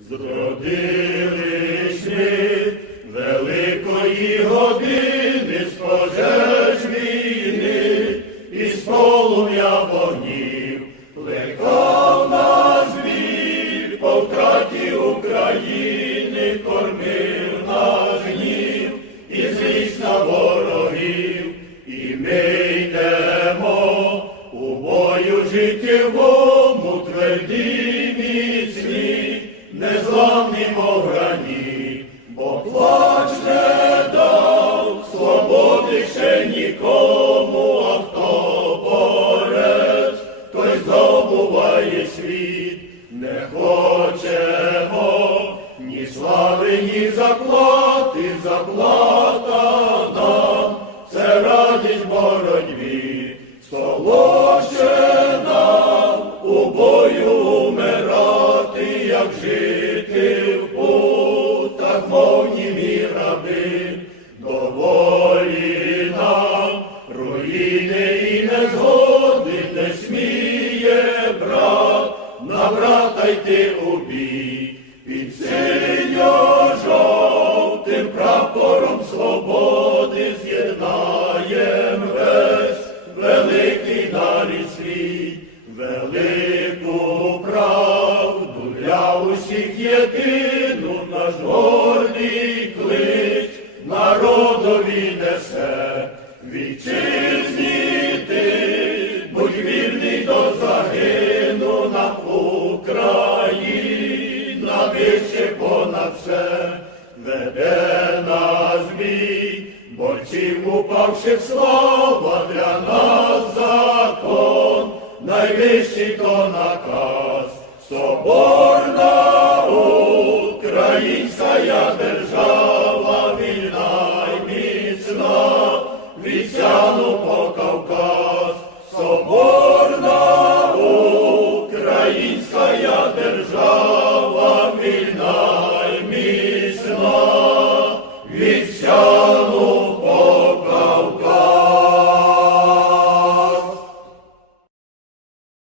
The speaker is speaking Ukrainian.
Зродились ми великої години, з пожеж війни і з полум'я вогнів, плекав нас біль по втраті України, кормив нас гнів і злість на ворогів, і ми йдемо у бою життєвому, тверді міцні, незламні мов граніт, бо плач не дав свободи ще нікому, а хто борець, той здобуває світ. Не хочемо ні слави, ні заплати, заплата нам, це радість боротьбі, солодше нам у бою умирати, як жити в путах, мов німі раби. Доволі нам руїни і незгоди, не сміє брат на брата йти у бій. Під синьо-жовтим прапором свободи з'єднаєм весь великий нарід свій, велику правду для усіх єдину наш гордий клич народові несе. Вітчизні ти, будь вірний до загину, нам Україна вище понад все. Веде нас бій борців, упавших, слава для нас закон, найвищий то наказ. Соборна українська держава, вільна й міцна, від Сяну по Кавказ. Соборна українська держава, вільна й міцна, від Сяну